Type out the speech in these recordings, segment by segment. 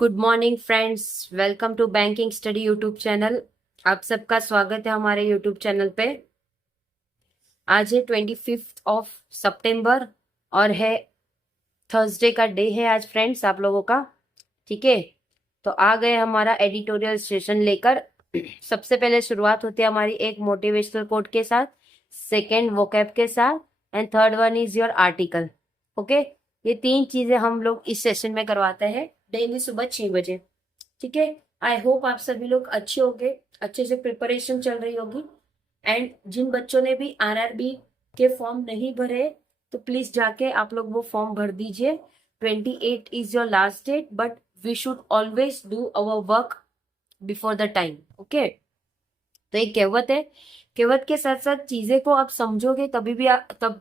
Good morning friends, welcome to banking study YouTube channel. आप सबका स्वागत है हमारे यूट्यूब चैनल पे। आज है 25 सितंबर और है थर्सडे का डे है आज फ्रेंड्स आप लोगों का। ठीक है, तो आ गए हमारा एडिटोरियल सेशन लेकर। सबसे पहले शुरुआत होती है हमारी एक मोटिवेशनल कोट के साथ, सेकेंड वोकैब के साथ and third one is your article. Okay, ये तीन चीजें हम लोग इस सेशन में करवाते हैं डेली सुबह 6 बजे। ठीक है, आई होप आप सभी लोग अच्छे होंगे, अच्छे से प्रिपरेशन चल रही होगी। एंड जिन बच्चों ने भी आरआरबी के फॉर्म नहीं भरे तो प्लीज जाके आप लोग वो फॉर्म भर दीजिए। 28 is your last date, but we should always do our work before the time. Okay, तो एक कहावत है, कहावत के साथ साथ चीजें को आप समझोगे तब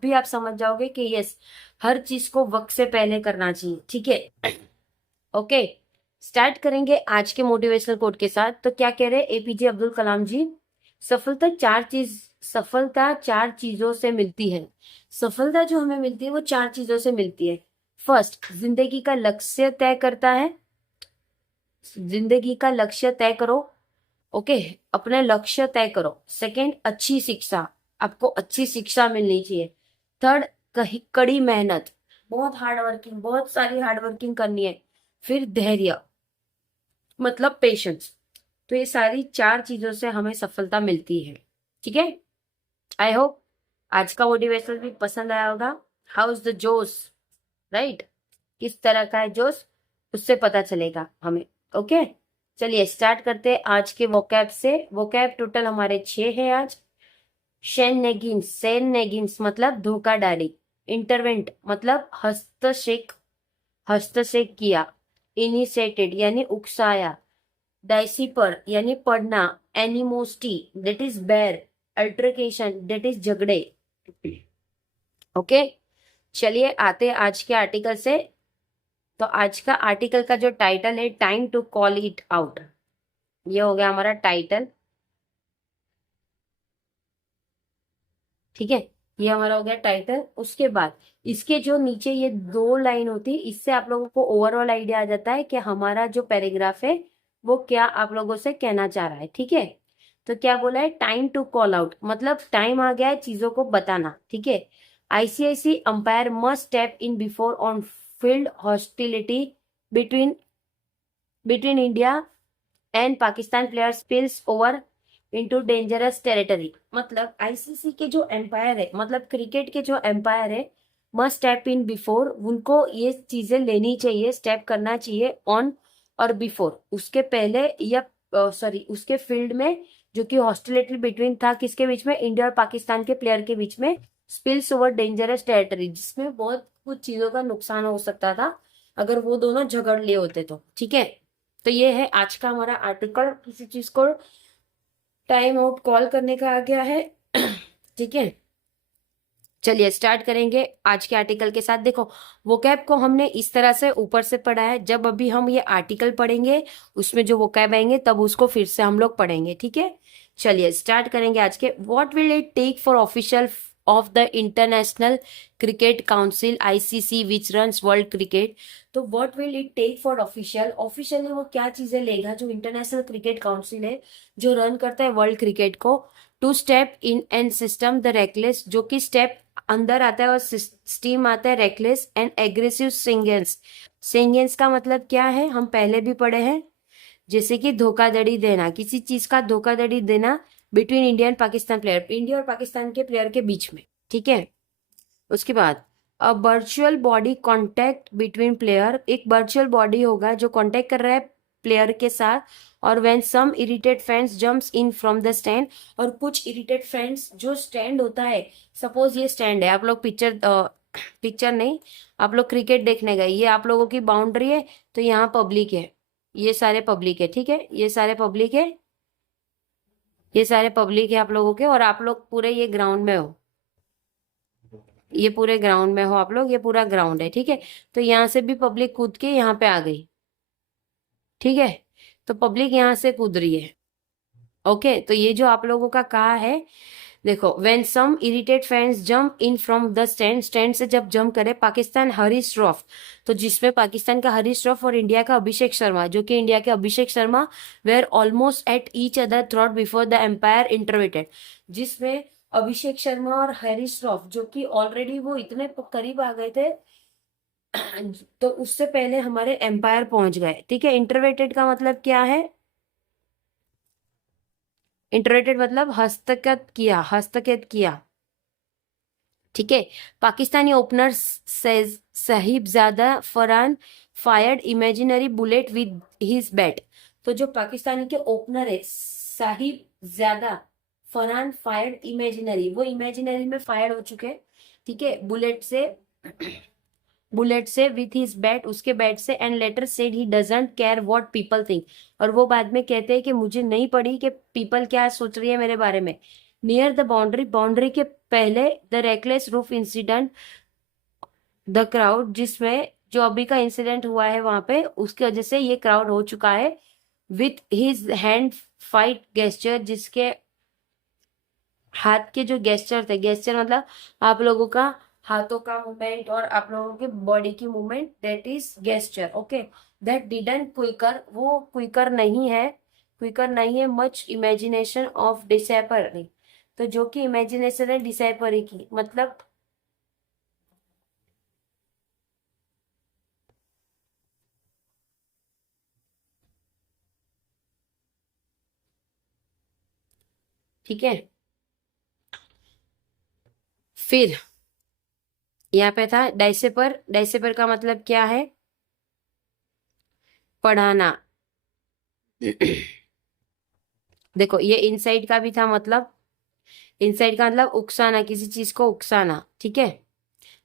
भी आप समझ जाओगे कि यस, हर चीज को वक्त से पहले करना चाहिए। ठीक है, ओके, स्टार्ट करेंगे आज के मोटिवेशनल कोट के साथ। तो क्या कह रहे हैं एपीजे अब्दुल कलाम जी, सफलता चार चीजों से मिलती है। सफलता जो हमें मिलती है वो चार चीजों से मिलती है। फर्स्ट, जिंदगी का लक्ष्य तय करता है। जिंदगी का लक्ष्य तय करो। ओके, अपने लक्ष्य तय करो। सेकंड, अच्छी शिक्षा, आपको अच्छी शिक्षा मिलनी चाहिए। थर्ड, कड़ी मेहनत, बहुत सारी हार्ड वर्किंग करनी है। फिर धैर्य, मतलब पेशेंस। तो ये सारी चार चीजों से हमें सफलता मिलती है। ठीक है, आई होप आज का मोटिवेशनल भी पसंद आया होगा। हाउ इज द जोश, राइट? किस तरह का है जोश, उससे पता चलेगा हमें। ओके, चलिए स्टार्ट करते हैं आज के वोकैब से। वोकैब टोटल हमारे 6 है आज। सेन नेगिंस मतलब धोखाधड़ी। इंटरवेंट मतलब हस्तक्षेप किया। इनिशिएटेड यानी उकसाया। डाइसिपर यानी पढ़ना। एनिमोसिटी दैट इज बैर। अल्ट्रकेशन दैट इज झगड़े। ओके, चलिए आते हैं आज के आर्टिकल से। तो आज का आर्टिकल का जो टाइटल है, time to call it out. ये हो गया हमारा टाइटल। ठीक है, ये हमारा हो गया टाइटल। उसके बाद इसके जो नीचे ये 2 लाइन होती है, इससे आप लोगों को ओवरऑल आइडिया आ जाता है कि हमारा जो पैराग्राफ है वो क्या आप लोगों से कहना चाह रहा है। ठीक है, तो क्या बोला है, टाइम टू कॉल आउट मतलब टाइम आ गया है चीजों को बताना। ठीक है, ICC umpire must step in before on field hostility between between India and Pakistan player spills over into dangerous territory. मतलब आईसीसी के जो एम्पायर है, मतलब क्रिकेट के जो एम्पायर है, मस्ट स्टेप इन बिफोर, उनको ये चीजें लेनी चाहिए, स्टेप करना चाहिए ऑन और बिफोर, उसके पहले या सॉरी उसके फील्ड में जो कि हॉस्टिलिटी बिटवीन था, किसके बीच में, इंडिया और पाकिस्तान के प्लेयर के बीच में, स्पिल्स ओवर डेंजरस टेरिटरी, जिसमें बहुत कुछ चीजों का नुकसान हो सकता था अगर वो दोनों झगड़ लिए होते तो। ठीक है, तो ये है आज का हमारा आर्टिकल। किसी चीज को टाइम आउट कॉल करने का आ गया है। ठीक है, चलिए स्टार्ट करेंगे आज के आर्टिकल के साथ। देखो, वोकैब को हमने इस तरह से ऊपर से पढ़ा है। जब अभी हम ये आर्टिकल पढ़ेंगे उसमें जो वोकैब आएंगे तब उसको फिर से हम लोग पढ़ेंगे। ठीक है, चलिए स्टार्ट करेंगे आज के। What will it take for official of the International Cricket Council ICC which runs world cricket. तो what will it take for official है वो क्या चीजें लेगा जो इंटरनेशनल क्रिकेट काउंसिल है, जो रन करता है वर्ल्ड क्रिकेट को, to step in and system the reckless, जो कि स्टेप अंदर आता है और स्टीम आता है रेकलेस एंड एग्रेसिव सिंगेंस। सिंगेंस का मतलब क्या है, हम पहले भी पढ़े हैं, जैसे कि धोखाधड़ी देना, किसी चीज का धोखाधड़ी देना between India and Pakistan player, India और पाकिस्तान के प्लेयर के बीच में। ठीक है, उसके बाद a virtual body contact between player, एक वर्चुअल बॉडी होगा जो कांटेक्ट कर रहा है प्लेयर के साथ। और when some irritate fans jumps in from the stand, और कुछ इरिटेट फैंस, जो स्टैंड होता है, सपोज ये स्टैंड है, आप लोग पिक्चर नहीं, आप लोग क्रिकेट देखने गए, ये आप लोगों की बाउंड्री है, तो यहाँ पब्लिक है, ये सारे पब्लिक है। ठीक है, ये सारे पब्लिक है, ये सारे पब्लिक है आप लोगों के, और आप लोग पूरे ये ग्राउंड में हो, ये पूरे ग्राउंड में हो आप लोग, ये पूरा ग्राउंड है। ठीक है, तो यहाँ से भी पब्लिक कूद के यहाँ पे आ गई। ठीक है, तो पब्लिक यहाँ से कूद रही है। ओके, तो ये जो आप लोगों का कहा है, देखो, when some irritate fans jump in from the stand, stand से जब जंप करे पाकिस्तान हरीश श्रॉफ, तो जिसमें पाकिस्तान का हरीश श्रॉफ और इंडिया का अभिषेक शर्मा, जो कि इंडिया के Abhishek Sharma were almost at each other throat before the umpire intervened, जिसमें अभिषेक शर्मा और हरीश श्रॉफ जो कि ऑलरेडी वो इतने करीब आ गए थे तो उससे पहले हमारे एम्पायर पहुंच गए। ठीक है, इंटरवेटेड का मतलब क्या है? इंटरवेटेड मतलब हस्तगत किया, हस्तक्षेप किया। ठीक है, Pakistani opener Sahibzada Farhan fired imaginary bullet with his bat. तो जो पाकिस्तानी के ओपनर है साहिबजादा फरहान फायर्ड इमेजिनरी, वो इमेजिनरी में फायर हो चुके हैं। ठीक है, बुलेट से विथ हिज बैट, उसके बैट से, and later said he doesn't care what people think, और वो बाद में कहते हैं कि मुझे नहीं पड़ी कि पीपल क्या सोच रही है मेरे बारे में। नियर द बाउंड्री, बाउंड्री के पहले the reckless roof incident, the crowd, जिसमें जो अभी का इंसिडेंट हुआ है वहां पे उसकी वजह से ये क्राउड हो चुका है। With his hand fight gesture, जिसके हाथ के जो गेस्चर थे, गेस्चर मतलब आप लोगों का हाथों का मूवमेंट और आप लोगों के बॉडी की movement, that is gesture. Okay, that didn't quicker, वो क्विकर नहीं है मच इमेजिनेशन ऑफ डिसेपर, तो जो कि इमेजिनेशन है डिसेपर की, मतलब ठीक है। फिर यहाँ पे था डाइसेपर, डाइसेपर का मतलब क्या है? पढ़ाना। देखो, ये इनसाइड का भी था, मतलब इनसाइड का मतलब उकसाना, किसी चीज को उकसाना। ठीक है,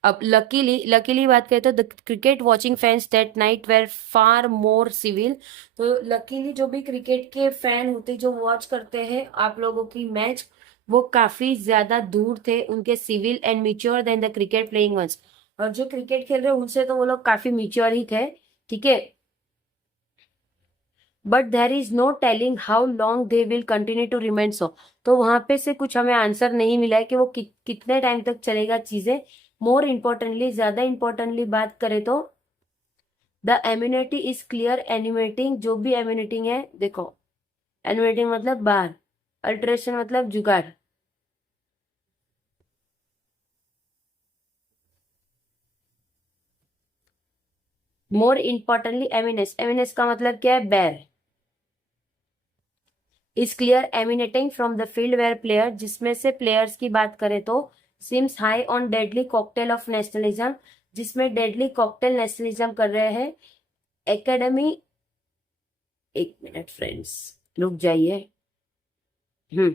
अब लकीली, लकीली बात करें तो the cricket watching fans that night were far more civil. तो लकीली जो भी क्रिकेट के फैन होते जो वॉच करते हैं आप लोगों की मैच, वो काफी ज्यादा दूर थे, उनके civil and mature than the cricket playing ones, और जो क्रिकेट खेल रहे हैं उनसे तो वो लोग काफी मिच्योर ही थे। ठीक है, but there is no telling how long they will continue to remain so. तो वहां पे से कुछ हमें आंसर नहीं मिला है कि वो कितने टाइम तक चलेगा चीजें। मोर इम्पोर्टेंटली, ज्यादा इम्पोर्टेंटली बात करें तो the immunity is clear animating, जो भी एम्यूनिटिंग है, देखो एनिमेटिंग मतलब बाहर, अल्ट्रेशन मतलब जुगाड़। मोर इम्पोर्टेंटली एमिनेस, एमिनेस का मतलब क्या है? बैर। Is clear emanating from the field where player, जिसमें से प्लेयर्स की बात करें तो seems high on deadly cocktail of nationalism, जिसमें डेडली कॉकटेल नेशनलिज्म कर रहे हैं। एकेडमी, एक मिनट फ्रेंड्स, रुक जाइए। हम्म,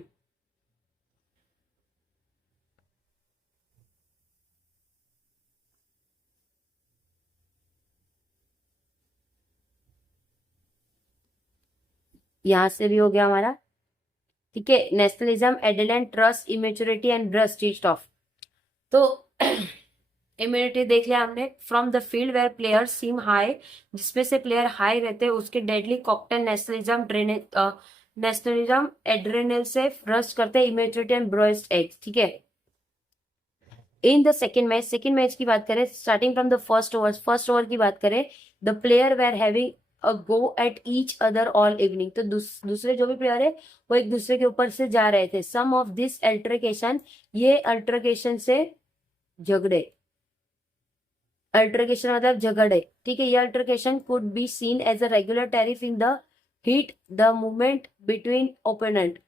यहां से भी हो गया हमारा। ठीक है, nationalism, adrenaline, trust, immaturity and burst off. तो इम्यूनिटी देख लिया हमने। From the field where players seem high, जिसमें से प्लेयर हाई रहते हैं, उसके deadly cocktail nationalism, nationalism adrenal से रस्ट करते हैं, इमेच्योरिटी एंड ब्रोस्ट एग्स। ठीक है, इन द सेकेंड मैच की बात करें, starting from the first over की बात करें, the player were having a go at each other all evening. तो दूसरे जो भी प्लेयर है वो एक दूसरे के ऊपर से जा रहे थे। सम ऑफ दिस अल्ट्रकेशन, ये अल्ट्रकेशन से झगड़े, अल्ट्रकेशन मतलब झगड़े। ठीक है, ये altercation could be seen as a regular tariff in the heat the movement between opponent.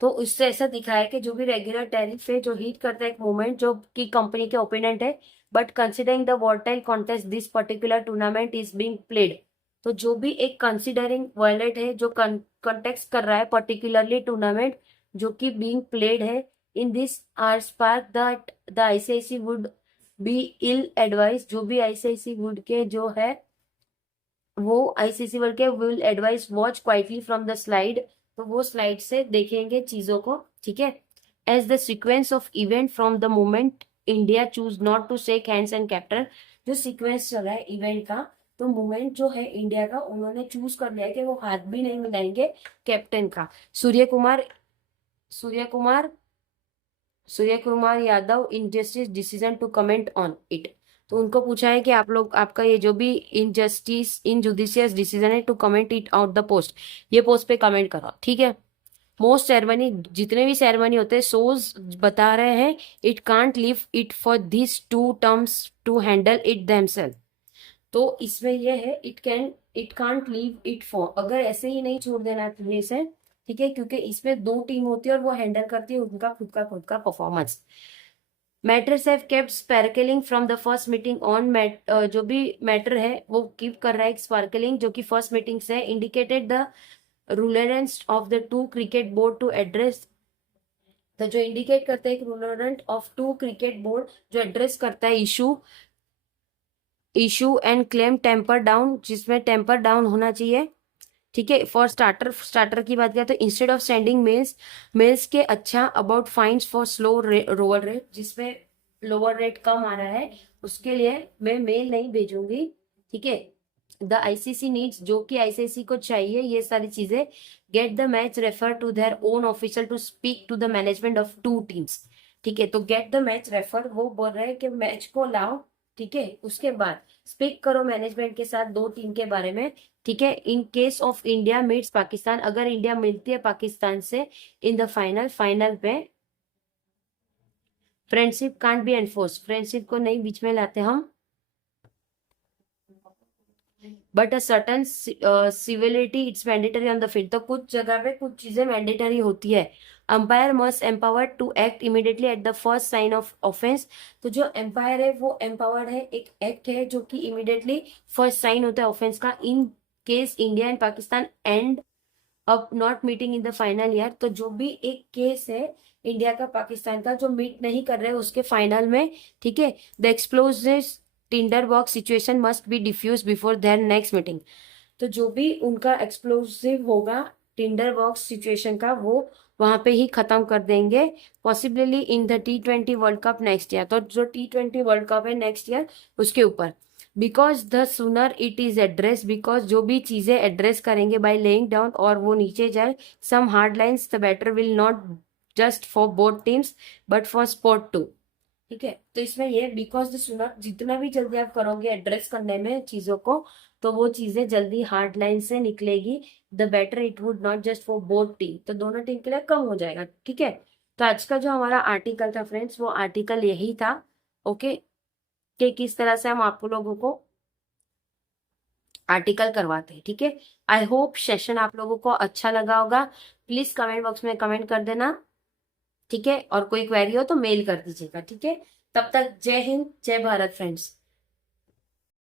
तो उससे ऐसा दिखा है कि जो भी रेगुलर टैरिफ है जो हीट करता है एक मूवमेंट जो कि कंपनी के ओपोनेंट है, but considering the volatile contest this particular tournament is being played. तो जो भी एक कंसिडरिंग वॉलेट है जो कॉन्टेक्स्ट कर रहा है पर्टिकुलरली टूर्नामेंट जो कि बीइंग प्लेड है, in this are spark that the ICC would be ill advise, जो भी आईसीआईसी वुड के जो है वो आईसीसी वर्ल्ड के will advise watch quietly from the slide. तो वो स्लाइड से देखेंगे चीजों को। ठीक है, as the sequence of event from the moment India choose not to shake hands and captain, जो सीक्वेंस चल रहा है इवेंट का, तो मोमेंट जो है इंडिया का उन्होंने चूज कर लिया कि वो हाथ भी नहीं मिलाएंगे कैप्टन का। Surya Kumar Surya Kumar Yadav injustice decision to comment on it. तो उनको पूछा है कि आप लोग आपका ये जो भी इनजस्टिस इनजुडिशियस डिसीजन है to comment it out the post, ये पोस्ट पे कमेंट करो, ठीक है। मोस्ट सेरेमनी, जितने भी सेरेमनी होते हैं सोज बता रहे हैं it can't leave it for this to terms to handle it themselves. तो इसमें ये है it can't leave it for, अगर ऐसे ही नहीं छोड़ देना चाहिए इसे, ठीक है, क्योंकि इसमें दो टीम होती है और वो हैंडल करती है उनका खुद का performance. Matters have kept sparkling from the first meeting on जो भी मैटर है वो कीप कर रहा है स्पार्कलिंग, जो कि फर्स्ट मीटिंग से indicated the reluctance of the two cricket board to address. तो जो इंडिकेट करता है एक reluctant of two cricket board जो एड्रेस करता है issue and claim temper down, जिसमें टेम्पर डाउन होना चाहिए, ठीक है। फॉर स्टार्टर की बात करें तो इंस्टेड ऑफ सेंडिंग मेल्स के अच्छा about fines for slow lower rate, जिसमें लोअर रेट कम आ रहा है उसके लिए मैं मेल नहीं भेजूंगी, ठीक है। द आईसीसी नीड्स, जो कि आईसीसी को चाहिए ये सारी चीजें, get the match refer to their own official to speak to the management of two teams, ठीक है। तो गेट द मैच रेफर, वो बोल रहे हैं कि मैच को लाओ, ठीक है, उसके बाद स्पीक करो मैनेजमेंट के साथ दो टीम के बारे में, ठीक है। In case of India meets Pakistan, अगर इंडिया मिलती है पाकिस्तान से इन द फाइनल पे, friendship can't be enforce, friendship को नहीं बीच में लाते हम, but a certain civility it's mandatory on the field. तो कुछ जगह पे कुछ चीजें मैंडेटरी होती है। Umpire must empowered to act immediately at the first sign of offence. तो जो एम्पायर है वो एम्पावर्ड है, एक एक्ट है जो कि इमीडिएटली फर्स्ट साइन होता है ऑफेंस का। In case India and Pakistan end up not meeting in the final year, तो जो भी एक केस है इंडिया का पाकिस्तान का जो मीट नहीं कर रहे उसके फाइनल में, ठीक है, the explosive tinder box situation must be diffuse before their next meeting. तो जो भी उनका एक्सप्लोसिव होगा टिंडर बॉक्स सिचुएशन का वो वहां पे ही खत्म कर देंगे, possibly in the T20 world cup next year. तो जो T20 वर्ल्ड कप है नेक्स्ट ईयर उसके ऊपर, बिकॉज द सुनर इट इज एड्रेस, बिकॉज जो भी चीजें एड्रेस करेंगे बाय लेइंग डाउन और वो नीचे जाए some hard lines, the better will not just for both teams but for sport too, ठीक है। तो इसमें ये बिकॉज द सुनर, जितना भी जल्दी आप करोगे एड्रेस करने में चीजों को तो वो चीजें जल्दी हार्ड लाइन से निकलेगी, the better it would not just for both team, तो दोनों टीम के लिए कम हो जाएगा, ठीक है। तो आज का जो हमारा आर्टिकल था फ्रेंड्स वो आर्टिकल यही था, ओके, कि किस तरह से हम आप लोगों को आर्टिकल करवाते हैं, ठीक है। आई होप सेशन आप लोगों को अच्छा लगा होगा, प्लीज कमेंट बॉक्स में कमेंट कर देना, ठीक है, और कोई क्वेरी हो तो मेल कर दीजिएगा, ठीक है। तब तक जय हिंद जय भारत फ्रेंड्स।